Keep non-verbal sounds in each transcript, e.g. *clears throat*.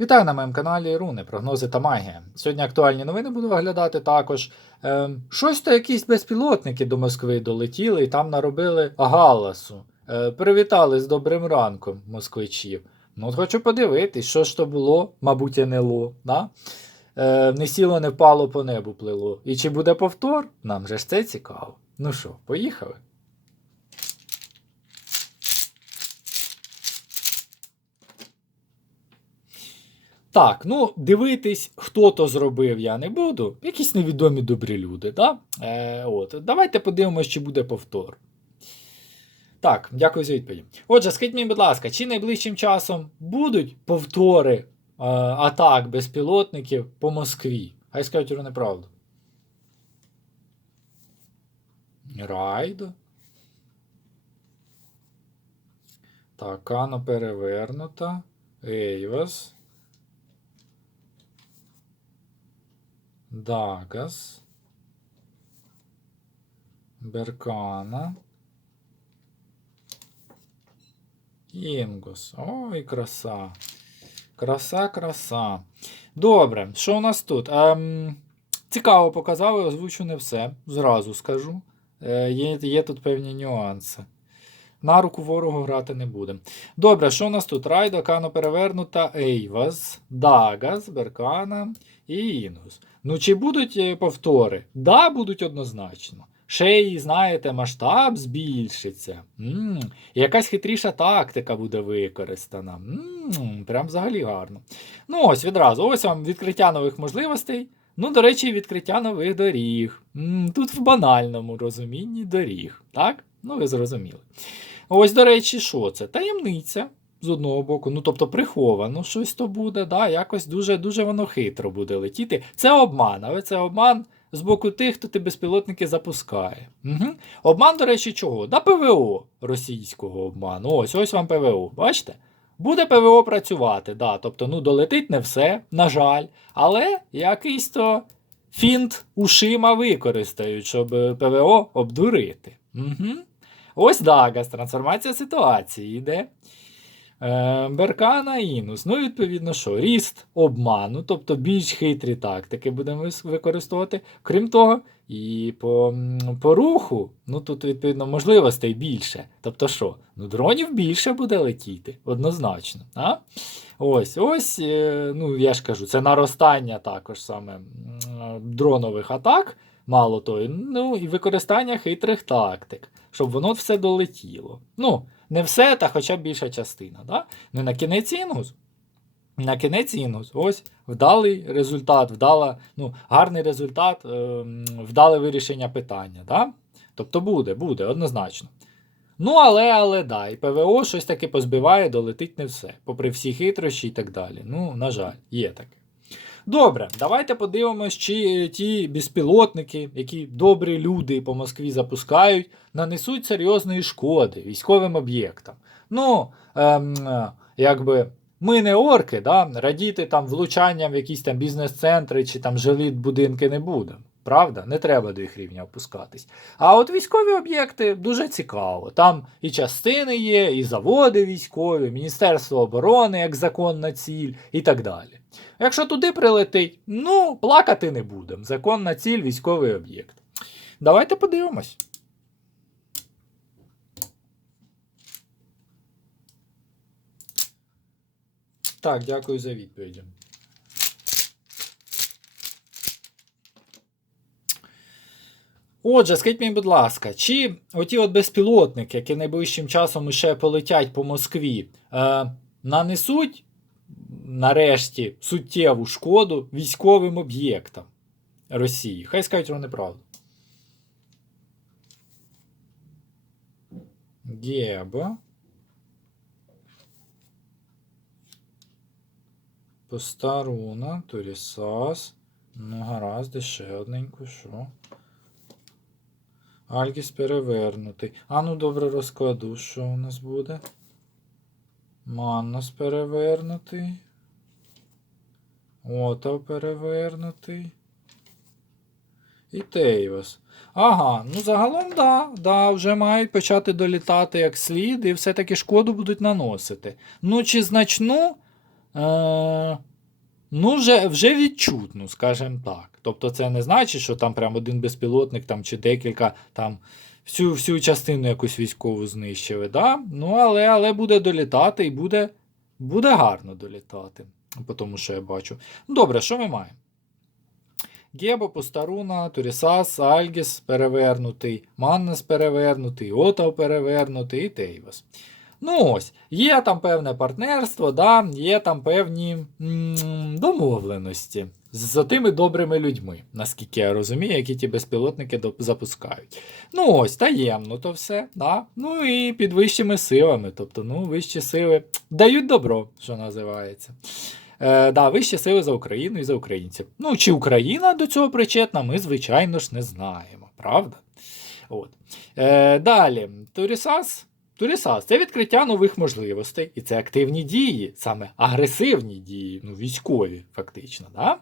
Вітаю на моєму каналі Руни, прогнози та магія. Сьогодні актуальні новини буду оглядати також. Ем, щось то якісь безпілотники до Москви долетіли і там наробили галасу. Е, привітали з добрим ранком москвичів. Ну, от хочу подивитись, що ж то було, мабуть, НЛО. Да? Е, не сіло, не впало по небу плило. І чи буде повтор? Нам же ж це цікаво. Ну що, поїхали? Так, ну дивитись, хто то зробив, я не буду. Якісь невідомі добрі люди. Да? Е, от. Давайте подивимось, чи буде повтор. Так, дякую за відповідь. Отже, скажіть мені, будь ласка, чи найближчим часом будуть повтори е, атак безпілотників по Москві? Хай скажуть вони неправду. Райдо. Так, Кано перевернута. Ейвас. Дагас. Беркана. Інгус. Ой, краса. Краса, краса. Добре, що у нас тут? Ем, цікаво показали, озвучу не все. Зразу скажу. Е, є, є тут певні нюанси. На руку ворогу грати не будемо. Добре, що у нас тут? Райдо, Кано перевернута, Ейвас, Дагас, Беркана і Інгус. Ну, чи будуть е, повтори? Да, будуть однозначно. Ще й, знаєте, масштаб збільшиться. м Якась хитріша тактика буде використана. м Прям взагалі гарно. Ну, ось відразу. Ось вам відкриття нових можливостей. Ну, до речі, відкриття нових доріг. м Тут в банальному розумінні доріг. Так? Ну, ви зрозуміли. Ось, до речі, що це? Таємниця. З одного боку, ну тобто приховано щось то буде, да, якось дуже-дуже воно хитро буде летіти. Це обман, але це обман з боку тих, хто ті безпілотники запускає. Угу. Обман, до речі, чого? Да ПВО російського обману. Ось ось вам ПВО. Бачите? Буде ПВО працювати, да, тобто, ну, долетить не все, на жаль, але якийсь то фінт ушима використають, щоб ПВО обдурити. Угу. Ось Дагас, трансформація ситуації йде. Е, Беркана інус. Ну, відповідно, що? Ріст обману, тобто більш хитрі тактики будемо використовувати. Крім того, і по, по руху, ну тут, відповідно, можливостей більше. Тобто що? Ну, дронів більше буде летіти, однозначно. А? Ось, ось, е, ну я ж кажу, це наростання також саме дронових атак, мало того, ну і використання хитрих тактик, щоб воно все долетіло. Ну, не все, та хоча б більша частина. Да? Не на кінець інгус. На кінець інгус. Ось вдалий результат, вдала, ну, гарний результат, е, вдале вирішення питання. Да? Тобто буде, буде, однозначно. Ну, але, але да, і ПВО щось таки позбиває, долетить не все, попри всі хитрощі і так далі. Ну, на жаль, є таке. Добре, давайте подивимось, чи ті безпілотники, які добрі люди по Москві запускають, нанесуть серйозної шкоди військовим об'єктам. Ну, ем, якби ми не орки, да? радіти там влучанням в якісь там бізнес-центри чи там жилі будинки не будемо. Правда? Не треба до їх рівня опускатись. А от військові об'єкти дуже цікаво. Там і частини є, і заводи військові, Міністерство оборони як законна ціль і так далі. Якщо туди прилетить, ну, плакати не будемо. Законна ціль, військовий об'єкт. Давайте подивимось. Так, дякую за відповіді. Отже, скажіть мені, будь ласка, чи оті от безпілотники, які найближчим часом ще полетять по Москві, е, нанесуть нарешті суттєву шкоду військовим об'єктам Росії? Хай скажуть вони правду. Геба. Постаруна, Турісас. Ну, гаразд, ще одненьку, що? Альгіс перевернутий. А ну добре розкладу, що у нас буде. Маннос перевернутий. Ото перевернутий. І Тейвас. Ага, ну загалом, да, да, вже мають почати долітати як слід, і все-таки шкоду будуть наносити. Ну, чи значну, Е, ну, вже, вже відчутно, скажімо так. Тобто, це не значить, що там прям один безпілотник там, чи декілька там всю, всю частину якусь військову знищили. Да? Ну, але, але буде долітати і буде, буде гарно долітати. По тому, що я бачу. Ну, Добре, що ми маємо? Гебо, Постаруна, Турісас, Альгіс перевернутий, Маннес перевернутий, Отав перевернутий і Тейвас. Ну ось, є там певне партнерство, да, є там певні домовленості з тими добрими людьми, наскільки я розумію, які ті безпілотники запускають. Ну ось, таємно то все. Да? Ну і під вищими силами. Тобто, ну, вищі сили дають добро, що називається. Е, да, вищі сили за Україну і за українців. Ну, чи Україна до цього причетна, ми, звичайно ж, не знаємо, правда? От. Е, далі, Турісас. Турісас це відкриття нових можливостей, і це активні дії, саме агресивні дії, ну, військові, фактично. Да?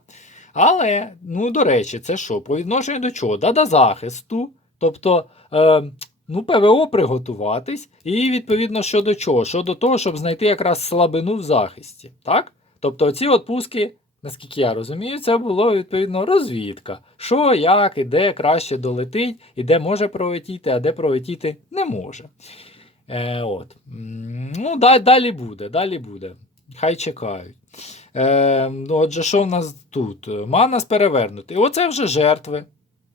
Але, ну, до речі, це що? По відношенню до чого? Да, захисту. Тобто, е, ну, ПВО приготуватись, і відповідно щодо чого? Щодо того, щоб знайти якраз слабину в захисті. Так? Тобто ці отпуски, наскільки я розумію, це було відповідно розвідка. Що, як і де краще долетить, і де може пролетіти, а де пролетіти не може. Е, от. Ну, да, далі буде, далі буде. Хай чекають. Е, ну, отже, що в нас тут? Манас перевернутий. Оце вже жертви.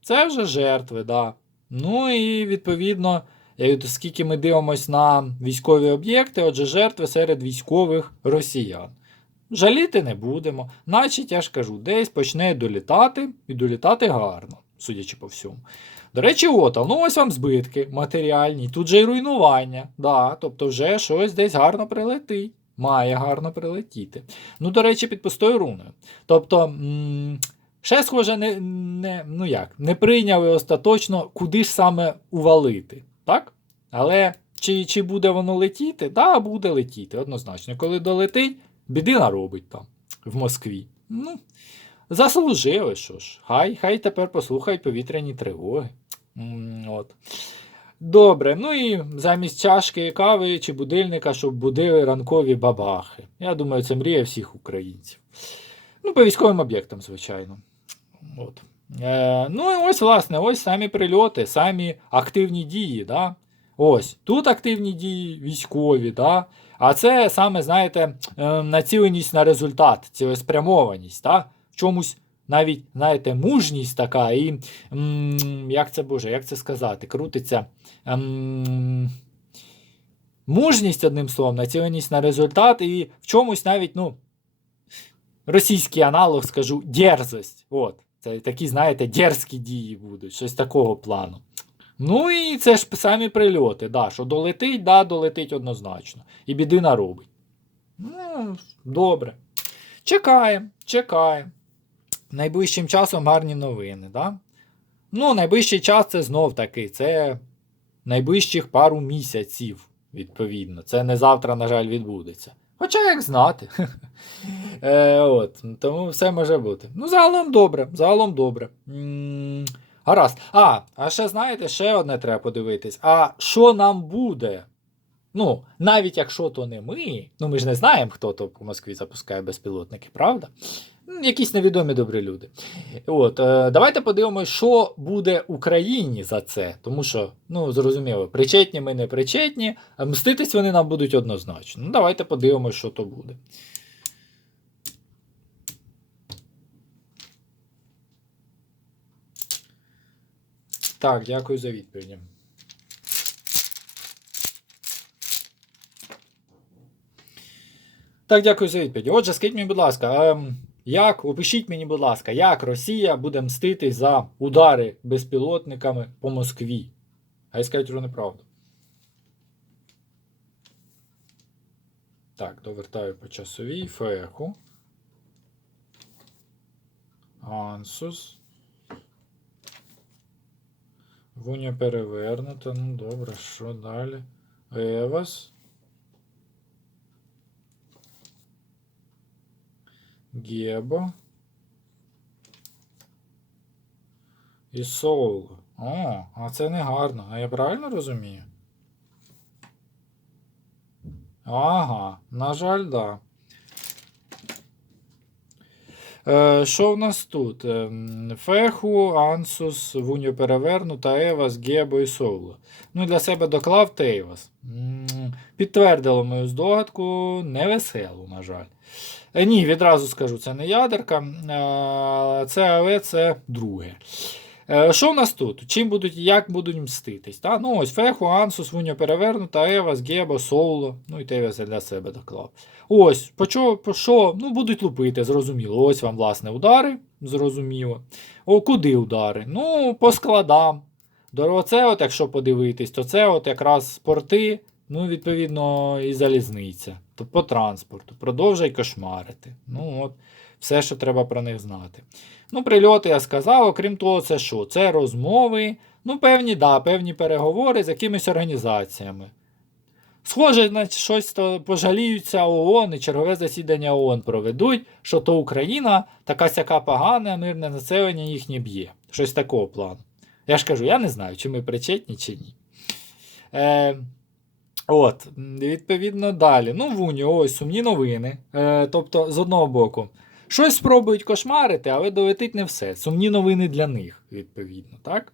Це вже жертви, да. Ну і відповідно, е, оскільки ми дивимося на військові об'єкти, отже, жертви серед військових росіян. Жаліти не будемо. Значить, я ж кажу, десь почне долітати і долітати гарно, судячи по всьому. До речі, от, ну ось вам збитки матеріальні, тут же й руйнування. Да, тобто вже щось десь гарно прилетить. Має гарно прилетіти. Ну, до речі, під пустою руною. Тобто, ще схоже, не, не, ну як, не прийняли остаточно, куди ж саме увалити. Так? Але чи, чи буде воно летіти? Да, буде летіти, однозначно. Коли долетить, біди наробить там, в Москві. Ну, заслужили, що ж. Хай, хай тепер послухають повітряні тривоги. От. Добре, ну і замість чашки кави чи будильника, щоб будили ранкові бабахи. Я думаю, це мрія всіх українців. Ну, по військовим об'єктам, звичайно. От. Е, ну і ось, власне, ось самі прильоти, самі активні дії. Да? Ось, тут активні дії військові, да? а це саме, знаєте, е, націленість на результат, цілеспрямованість. Да? В чомусь навіть, знаєте, мужність така, і як це Боже, як це сказати, крутиться. М, мужність, одним словом, націленість на результат, і в чомусь навіть, ну, російський аналог, скажу, дерзость. От. Це такі, знаєте, дерзкі дії будуть, щось такого плану. Ну і це ж самі прильоти, да, що долетить, да, долетить однозначно. І біди наробить. Ну, добре. Чекаємо, чекаємо. Найближчим часом гарні новини, да? Ну, найближчий час це знов таки, це найближчих пару місяців, відповідно. Це не завтра, на жаль, відбудеться. Хоча як знати. *laughs* е, от, тому все може бути. Ну, загалом добре, загалом добре. М, Гаразд. А, а ще знаєте, ще одне треба подивитись. А що нам буде? Ну, навіть якщо то не ми, ну ми ж не знаємо, хто то по Москві запускає безпілотники, правда? М, Якісь невідомі добрі люди. От, е, давайте подивимося, що буде Україні за це. Тому що, ну, зрозуміло, причетні ми не причетні, а мститись вони нам будуть однозначно. Ну, давайте подивимося, що то буде. Так, дякую за відповіді. Так, дякую за відповідь. Отже, скажіть мені, будь ласка, ем, як, опишіть мені, будь ласка, як Росія буде мстити за удари безпілотниками по Москві? Хай скажуть вже неправду. Так, довертаю по часовій. Феху. Ансус. Вуня перевернута. Ну добре, що далі? Евас. Гебо. І Соул. О, а це не гарно. А я правильно розумію? Ага, на жаль, да. Е, що в нас тут? Ем, Феху, Ансус, Вуньо Переверну, Таевас, Гебо і Соуло. Ну, для себе доклав Тейвас. Підтвердило мою здогадку, невеселу, на жаль. Е, Ні, відразу скажу, це не ядерка, це АВ, це друге. Е, Що в нас тут? Чим будуть, як будуть мститись? Та? Ну, ось Феху, Ансус, Вуньо Перевернута, Евас, Гебо, Соуло. Ну і Тевес для себе доклав. Ось, по чо, по що? Ну, будуть лупити, зрозуміло. Ось вам, власне, удари, зрозуміло. О, куди удари? Ну, по складам. Оце, от, якщо подивитись, то це от якраз порти, ну, відповідно, і залізниця. То по транспорту. Продовжай кошмарити. Ну, от, все, що треба про них знати. Ну, прильоти я сказав, окрім того, це що? Це розмови, ну, певні, да, певні переговори з якимись організаціями. Схоже, на щось то пожаліються ООН і чергове засідання ООН проведуть, що то Україна така сяка погана, мирне населення їхнє б'є. Щось такого плану. Я ж кажу, я не знаю, чи ми причетні, чи ні. Е, от, відповідно, далі. Ну, в Уні, ось сумні новини. Е, тобто, з одного боку, щось спробують кошмарити, але долетить не все. Сумні новини для них, відповідно, так?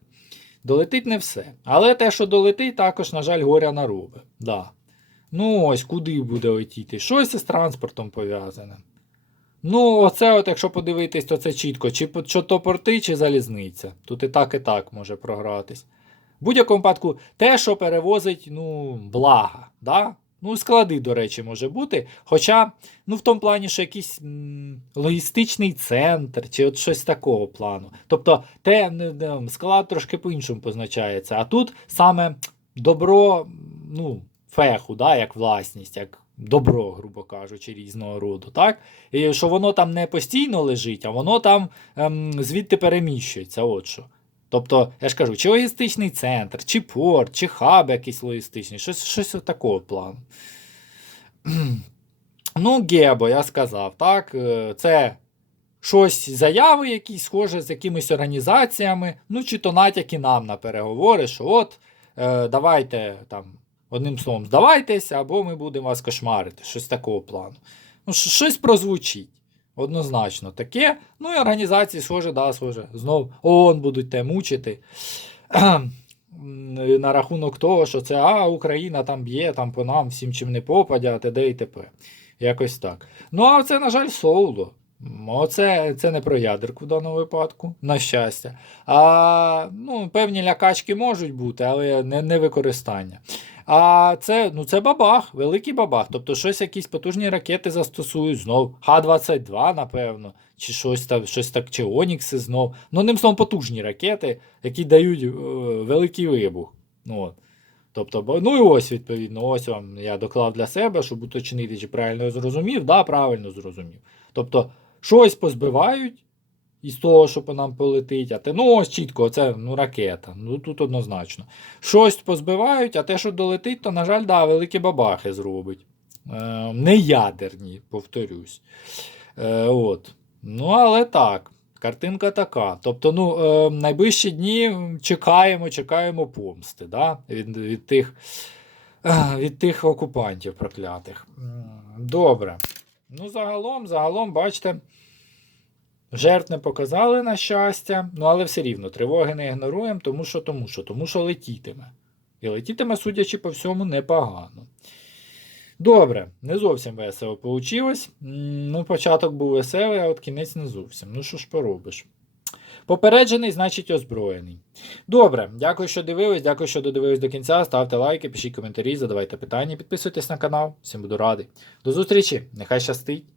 Долетить не все. Але те, що долетить, також, на жаль, горя наробить. Да. Ну, ось куди буде летіти? Щось із транспортом пов'язане. Ну, оце, от, якщо подивитись, то це чітко. Чи, чи то порти, чи залізниця. Тут і так, і так може програтись. В будь-якому випадку, те, що перевозить, ну, блага. Да? Ну, склади, до речі, може бути. Хоча, ну, в тому плані, що якийсь логістичний центр, чи от щось такого плану. Тобто, те не, склад трошки по-іншому позначається. А тут саме добро, ну, феху, да, як власність, як добро, грубо кажучи, різного роду. Так? І що воно там не постійно лежить, а воно там ем, звідти переміщується. От що. Тобто, я ж кажу, чи логістичний центр, чи порт, чи хаб якийсь логістичний, щось, щось такого плану. *clears throat* ну, Гебо, я сказав, так, е, це щось заяви, якісь схоже з якимись організаціями, ну, чи то натяки нам на переговори, що от, е, давайте там, одним словом, здавайтесь, або ми будемо вас кошмарити, щось такого плану. Ну, щось прозвучить. Однозначно таке. Ну і організації, схоже, да, схоже. Знов ООН будуть те мучити. На рахунок того, що це а, Україна там б'є там по нам всім чим не попадя, т.д. і т.п. Якось так. Ну, а це, на жаль, Соуло. Оце це не про ядерку в даному випадку, на щастя. А ну, певні лякачки можуть бути, але не, не використання. А це, ну, це бабах, великий бабах. Тобто щось якісь потужні ракети застосують знов. Х-22, напевно, чи щось там, щось так, чи Онікси знов. Ну, одним словом, потужні ракети, які дають е, великий вибух. Ну, от. Тобто, ну і ось, відповідно, ось вам я доклав для себе, щоб уточнити, чи правильно зрозумів. Да, правильно зрозумів. Тобто, щось позбивають із того, що по нам полетить, а те, ну ось чітко, це ну, ракета. Ну тут однозначно. Щось позбивають, а те, що долетить, то, на жаль, да, великі бабахи зробить. Е, не ядерні, повторюсь. Е, от. Ну, але так. Картинка така. Тобто, ну, е, найближчі дні чекаємо, чекаємо помсти да? від, від, тих, е, від тих окупантів проклятих. Добре. Ну, загалом, загалом, бачите, жертв не показали на щастя, ну але все рівно тривоги не ігноруємо, тому що, тому що, тому що летітиме. І летітиме, судячи по всьому, непогано. Добре, не зовсім весело получилось. Ну, початок був веселий, а от кінець не зовсім. Ну, що ж поробиш? Попереджений, значить озброєний. Добре, дякую, що дивились, дякую, що додивились до кінця. Ставте лайки, пишіть коментарі, задавайте питання, підписуйтесь на канал. Всім буду радий. До зустрічі, нехай щастить!